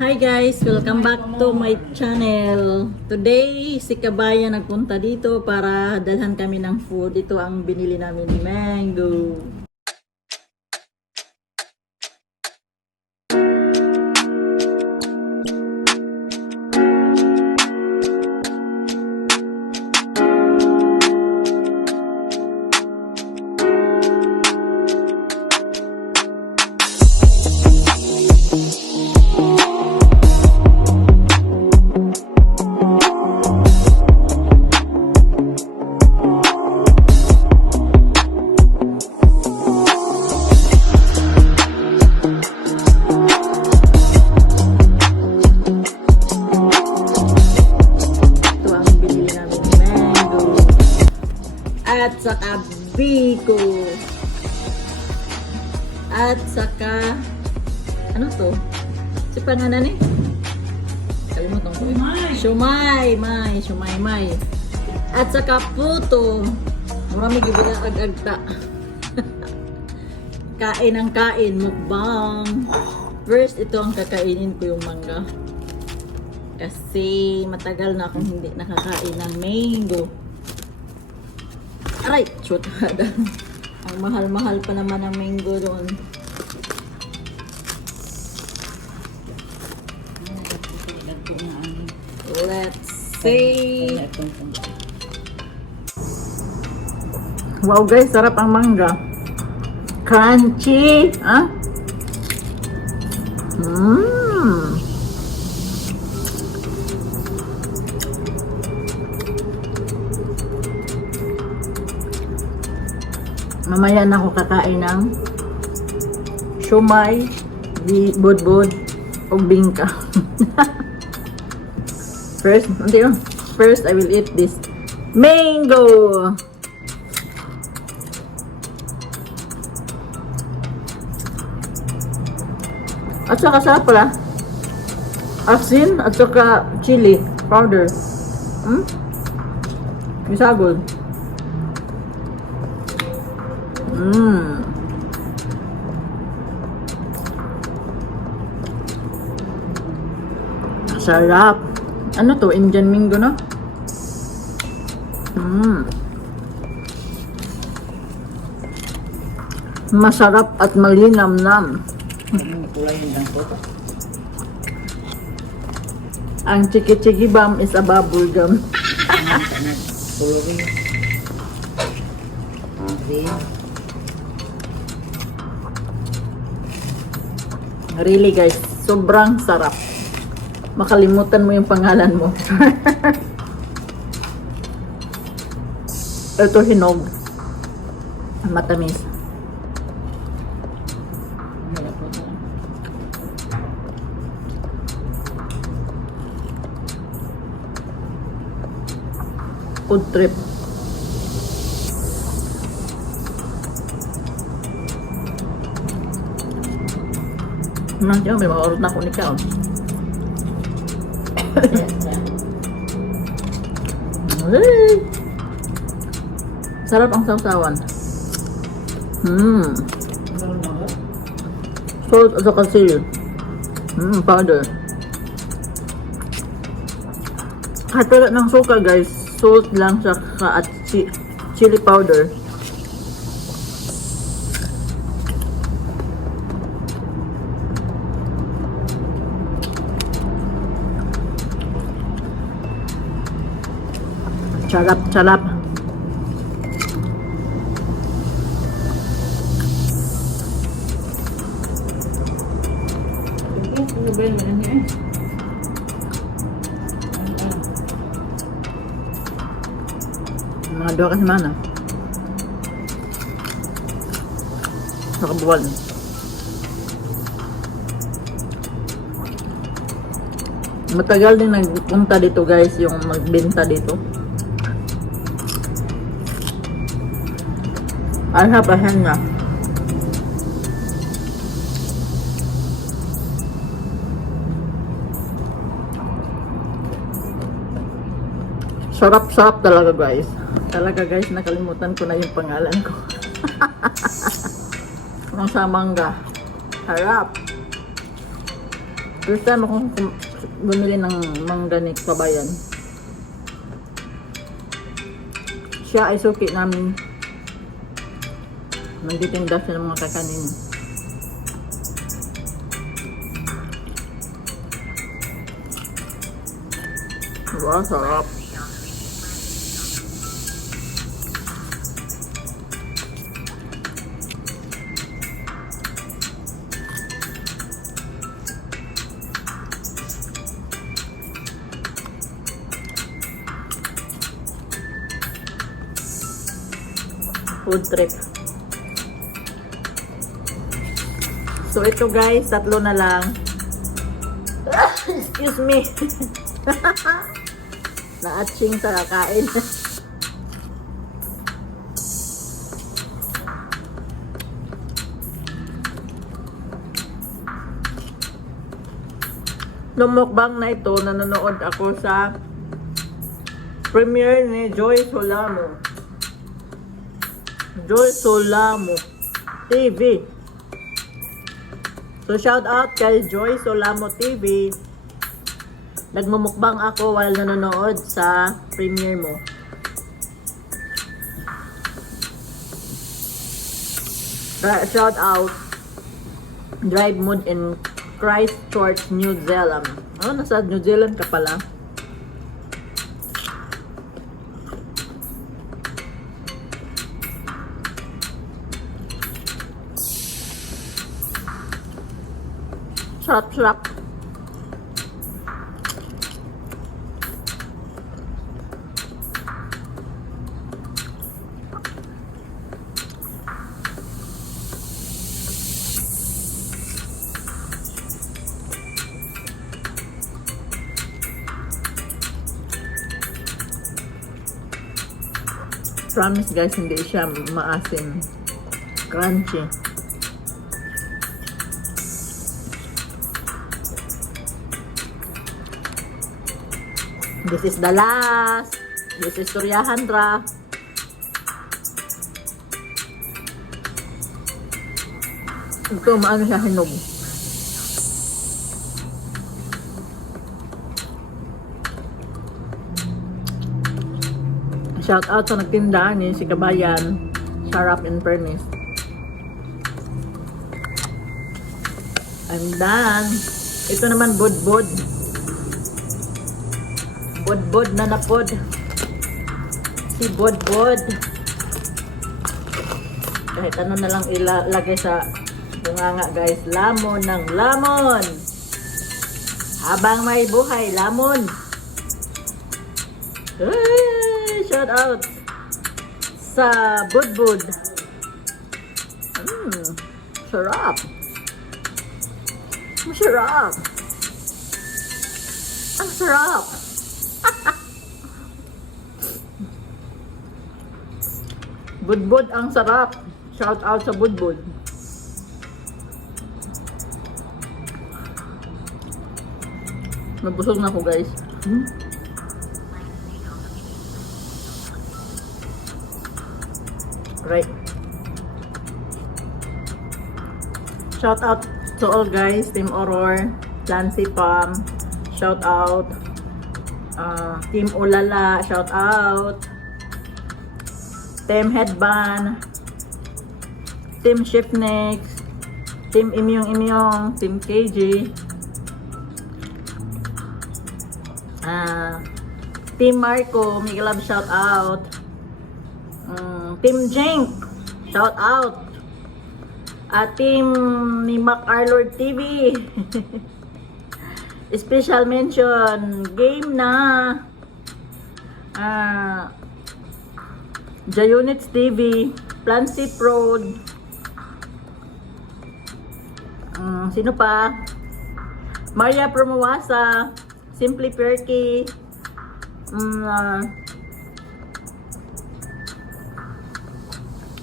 Hi guys! Welcome back to my channel. Today, si Kabayan nagpunta dito para dalhan kami ng food. Ito ang binili namin ni Mango. At saka biko. At saka ano to? Si pangalan eh? Kalimutan ko eh. Shumay. Shumay. At saka puto. Marami gibila agagta. Kain ang kain. Mukbang. First, ito ang kakainin ko yung mangga. Kasi matagal na akong hindi nakakain ng mango. Aray! Shoot! Ang mahal-mahal pa naman ang mango doon. Let's see! Wow guys! Sarap ang mangga. Crunchy! Ha? Mamaya na ako kakain ng shumay, budbud, o bingka. First, I will eat this mango. At saka sarap pala. Asin at saka chili powder. Misagol. Sarap. Ano to? Indian mango, no? Masarap at malinamnam. Ang chiki-chiki bam is a bubble gum. Really guys, sobrang sarap. Makalimutan mo yung pangalan mo. Ito hinog. Matamis. Food trip. Nandiyan, may maurot na ako ni Kao. Sarap ang sausawan. Salt at saka chili. Powder. Kahit wala ng suka guys, salt lang saka at chili powder. Sarap. Mga 2 kasi mana. Sa kabuwan. Matagal din nagpunta dito guys, yung magbenta dito. I have a henna. Sarap talaga guys. Talaga guys, nakalimutan ko na yung pangalan ko. Ang sa mangga. Harap. First time akong bumili ng mangga ni Kabayan. Siya ay suki namin. Nagtitinda siya ng mga kakanin. Wow, sarap. Food trip. So ito guys, tatlo na lang. Excuse me. Na-atching sa kakain. Nung mukbang na ito, nanonood ako sa premiere ni Joy Solamo. Joy Solamo TV. So shout out kay Joy Solamo TV. Nagmumukbang ako while nanonood sa premiere mo. Shout out Drive Mood in Christchurch, New Zealand. Oh, nasa New Zealand ka pala. Sarap. Promise guys, hindi siya maasim. Crunchy. This is the last. This is Suryahan Ra. Ito, maano siya hinog. Shout out sa nagtinda ni si Kabayan. Sarap in fairness. I'm done. Ito naman budbud. Budbud na napod. Si budbud. Kahit ano na lang ilagay sa bunganga guys. Lamon ng lamon. Habang may buhay, lamon. Shout out sa budbud. Sarap. Masarap. Ang sarap. Budbud ang sarap. Shout out sa budbud. Nabusog na ako guys. Right. Shout out to all guys, Team Aurora, Clancy Pam, shout out, Team Ulala, shout out, Team Headband, Team Shipnex, Team Imyong, Team KG, Team Marco, Miguelab, shout out, Team Jink, shout out. Team ni Mac Arlord TV. Special mention, game na. J-Units TV, Plancy Prod. Sino pa? Maria Promuasa, Simply Perky.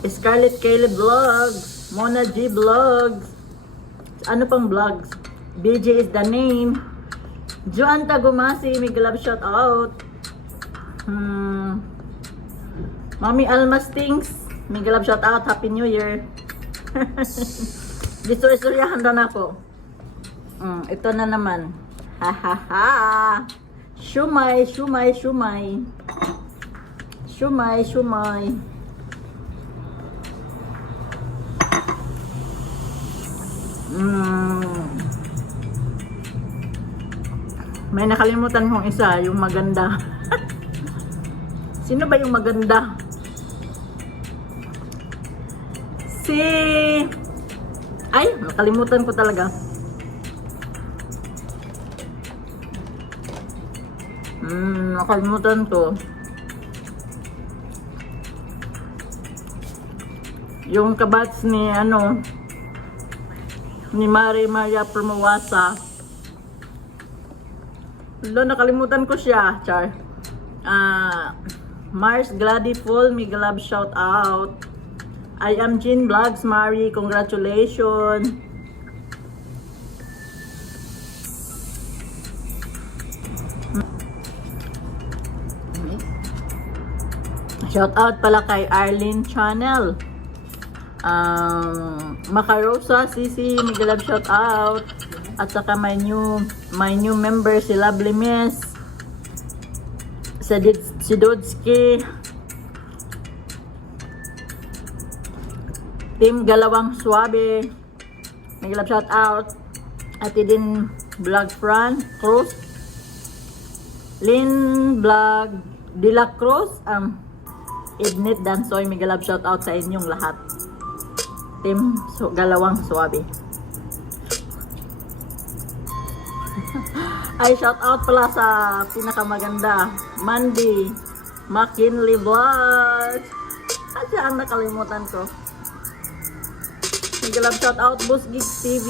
Scarlett Caleb Vlogs, Mona G Vlogs, ano pang vlogs? BJ is the name. Joan Tagumasi, Miguel Love shout out. Mami Almas Things, Miguel Love shout out, Happy New Year. Istoryahan na ako. Ito na naman. Ha ha ha. Shumay, shumay, shumay. Shumay, shumay. May nakalimutan kong isa, yung maganda. Sino ba yung maganda? Ay, nakalimutan ko talaga. Nakalimutan ko. Yung kabats ni ni Maria Promoasa. Nakalimutan ko siya, char. Mars Gladiful, mega love shout out. I am Jean Vlogs, Mari, congratulations. Shout out pala kay Arlene Channel. Makarosa, Sisi, mega love shout out. At saka my new member si Lovely Miss. Si Dodski. Team Galawang Suabe. Mega love shout out. At din Vlog Fran Cruz. Lynn Vlog De La Cruz. Idnit Dansoy, mega love shout out sa inyong lahat. Team Galawang Suabe. Ay, shout out pala sa pinakamaganda, Mandy McKinley Vlogs. At ang nakalimutan ko. Mega love shout out, Boss Geeks TV.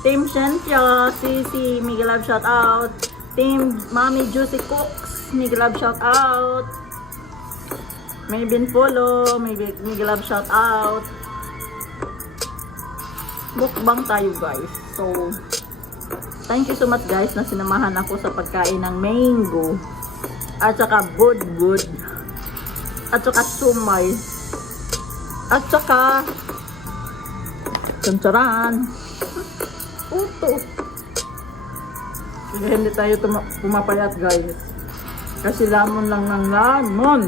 Team Shentia, Sisi, mega love shout out. Team Mami Juicy Cooks, mega love shout out. May Binpolo, mega love shout out. Mukbang tayo guys. So, thank you so much guys na sinamahan ako sa pagkain ng mango. At saka budbud. At saka sumay. At saka tsansaran. Uto. Kaya hindi tayo pumapayat guys. Kasi lamon lang ng lamon.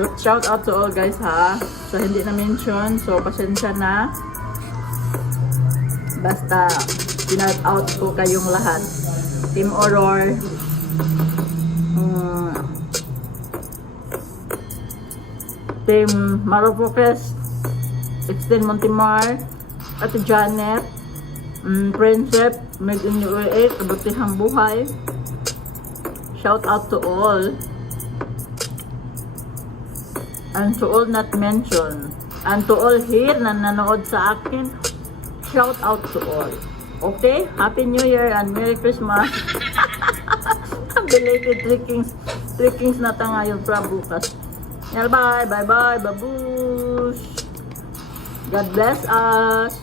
So, shout out to all guys ha. So, hindi na mention. So, pasensya na. Basta, shout out ko kayong lahat. Team Aurora. Team Marofocus. 16 Montemar. At Janet. Friendship. Made in UAE. Kabutihang buhay. Shout out to all. And to all not mentioned. And to all here na nanood sa akin, shout out to all. Okay? Happy New Year and Merry Christmas. Belated trickings na ta ngayon para bukas. Bye, bye, bye, babush. God bless us.